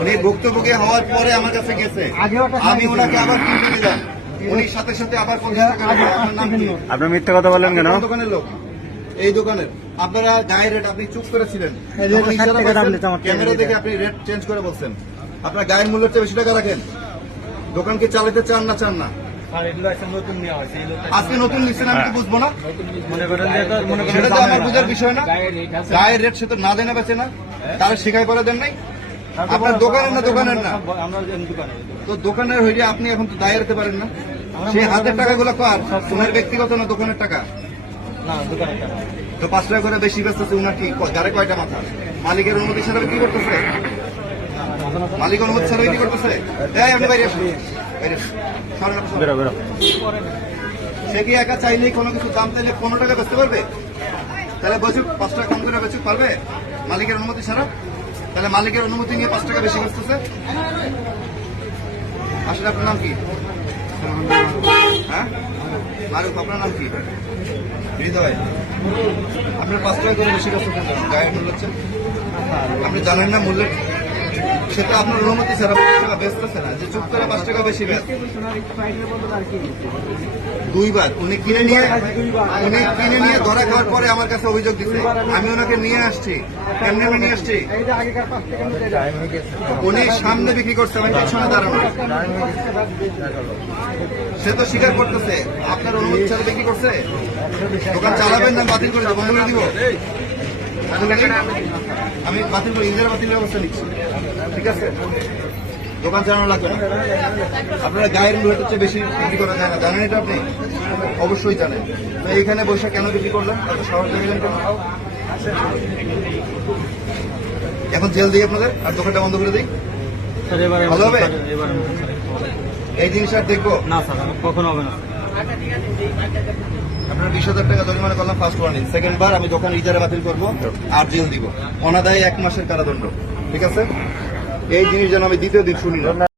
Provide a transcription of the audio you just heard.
উনি ভুক্তভোগী হওয়ার পরে আমার কাছে গেছে, আমি ওনাকে আবার কিনতে দিলাম, উনি সাথে সাথে আবার 50 টাকা নেবেন। আপনার নাম কি? আপনার মিথ্যা কথা বলেন কেন? দোকানের লোক, এই দোকানের আপনারা গায়ে রেট আপনি চুপ করেছিলেন, ক্যামেরা দেখে আপনি রেট চেঞ্জ করে বলছেন। আপনার গায়ের মূল্যের চেয়ে বেশি টাকা রাখেন। দোকান কি চালাতে চান না চান না? আজকে নতুন নিচ্ছেন, আমি তো বুঝবো না, সেটা তো আমার বুঝার বিষয় না। গায়ের রেট সে তো না দেনা বেচে না, তারা শিখাই করে দেন নাই। আপনার দোকানের না দোকানের না, তো দোকানের হইলে আপনি এখন তো দায় রাখতে পারেন না। সেই হাতের টাকাগুলো কার? তোমার ব্যক্তিগত না দোকানের টাকা? তো 5 টাকা করে বেশি বেচতেছে উনার কি গাড়ি কয়টা মাথা? মালিকের অনুমতি ছাড়া কি করতেছে? মালিক অনুমতি ছাড়া কি করতেছে? এই আপনি বাইরে আসুন, বাইরে আসুন। সে কি একা চাইলেই কোনো কিছু দাম চাইলে 15 টাকা বেচতে পারবে? তাহলে বছর 5 টাকা কম করে বেচুক পারবে মালিকের অনুমতি ছাড়া? তাহলে মালিকের অনুমতি নিয়ে 5 টাকা বেশি বেচতেছে। আসলে আপনার নাম কি? হ্যাঁ মারুফ, আপনার নাম কি? হৃদয়। আপনার 5 টাকা করে বেশি বেচতেছেন গায়ের মূল্য হচ্ছে, আপনি জানেন না মূল্যের? সেটা আপনার অনুমতি ছাড়া বেচতেছে না, যে চুপ করে 5 টাকা বেশি বেচ। 2 বার উনি কিনে নিয়ে ধরা খাওয়ার পরে আমার কাছে অভিযোগ দিচ্ছে, আমি ওনাকে নিয়ে আসছি। কেমনি আমি নিয়ে আসছি? উনি সামনে বিক্রি করছে, আমি পিছনে দাঁড়ানো। সে তো স্বীকার করতেছে আপনার অনুমতি ছাড়া বিক্রি করছে। দোকান চালাবেন না বাতিল করে দেবো, বন্ধ করে দিব? আমি বাতিল করে ইন্দিরা বাতিল ব্যবস্থা নিচ্ছি, ঠিক আছে? দোকান চালানো লাগবে না। আপনারা গায়ের মূল্যের চেয়ে বেশি বিক্রি করা যায় না, জানেন এটা? আপনি অবশ্যই জানেন। তো এইখানে বসে কেন বিক্রি করলেন? এত শহর দেখলেন কেন? এখন জেল দিই আপনাদের, আর দোকানটা বন্ধ করে দিই, ভালো হবে? এই জিনিস আর দেখবো না স্যার, কখনো হবে না। আপনার 20,000 টাকা জরিমানা করলাম ফার্স্ট ওয়ার্নিং, সেকেন্ড বার আমি দোকান ইজারা বাতিল করবো আর জেল দিব, অনাদায়ী 1 মাসের কারাদণ্ড, ঠিক আছে? এই জিনিস যেন আমি দ্বিতীয় দিন শুনি না।